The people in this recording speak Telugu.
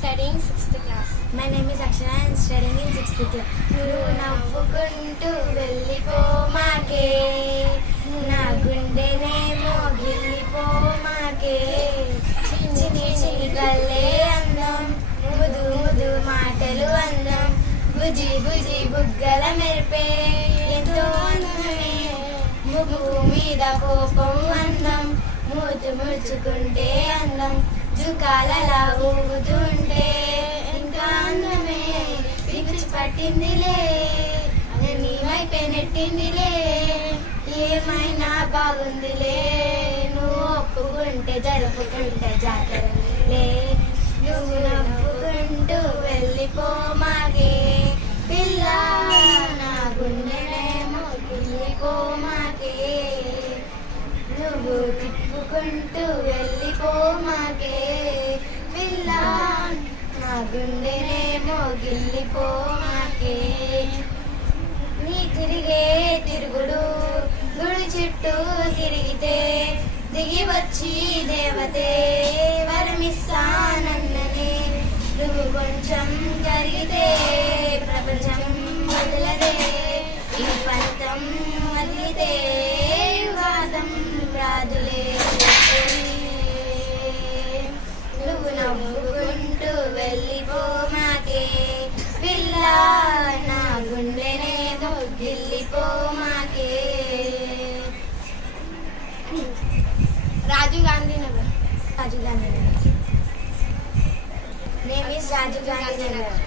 studying 6th class. My name is Akshara. I am studying in 6th class. నువ్వు నవ్వుకుంటూ వెళ్ళిపోమాకే, నా గుండెనేమో గిల్లిపోమాకే. చిన్ని చిన్ని కళ్ళే అందం, ముదు ముదు మాటలు అందం, బుజి బుజి బుగ్గల మెరిపే ఎంతో అందమే. ముగ్గు మీద కోపం అందం, మూతు ముడుచుకుంటే అందం, జుకాలలా ఊగుతుంటే ఇంకా అందమే. పిచ్చి పట్టిందిలే, నీ వైపే నెట్టిందిలే, ఏమైనా బాగుందిలే, నువ్వు ఒప్పుకుంటే జరుపుకుంటే జాతరలే. నువ్వు నవ్వుకుంటూ వెళ్ళిపోమాగే పిల్ల, నా గుండెనేమో వెళ్ళిపోమాగే. నువ్వు తిప్పుకుంటూ వెళ్ళిపోమాగే పిల్ల, నా గుండెనేమో గిల్లిపోమాకే. నీ తిరిగే తిరుగుడు గుడి చుట్టూ తిరిగితే దిగి వచ్చి దేవతే వరమిస్తానన్ననే. నువ్వు కొంచెం జరిగితే ప్రపంచం వదలదే, ఈ పంతం వదిలితే వాదం రాదులే. నువ్వు నవ్వుకుంటూ వెళ్ళిపోమాకే పిల్ల, నా గుండెనేమో గిల్లిపోమాకే. Rajiv Gandhi Nagar. Rajiv Gandhi Nagar. Name is Rajiv Gandhi Nagar.